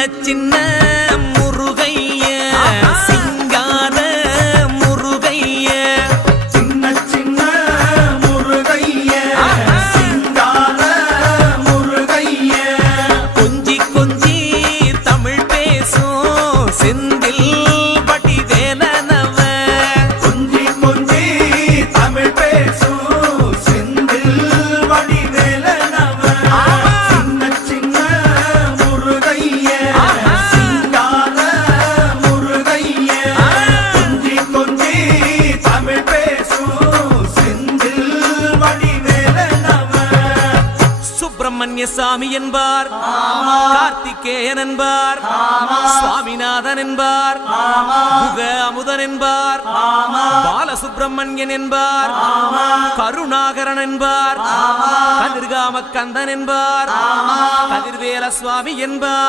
சின்ன முருகைய சிங்கார முருகைய சின்ன சின்ன முருகைய சிங்கார முருகைய கொஞ்சி கொஞ்சி தமிழ் பேசும் செந்தில் வடிவேலனவ கொஞ்சி கொஞ்சி தமிழ் பேசும் செந்தில் வடிவேலனவ சின்ன சின்ன முருகைய சிங்கார முருகைய கொஞ்சி கொஞ்சி தமிழ் பேசும் செந்தில் வடிவேலனவ சுப்பிரமணிய சாமி என்பார், கார்த்திகேயன் என்பார், சுவாமிநாதன் என்பார், முக அமுதன் என்பார், பாலசுப்பிரமணியன் என்பார், கருணாகரன் என்பார், கதிர்காம கந்தன் என்பார், கதிர்வேல சுவாமி என்பார்.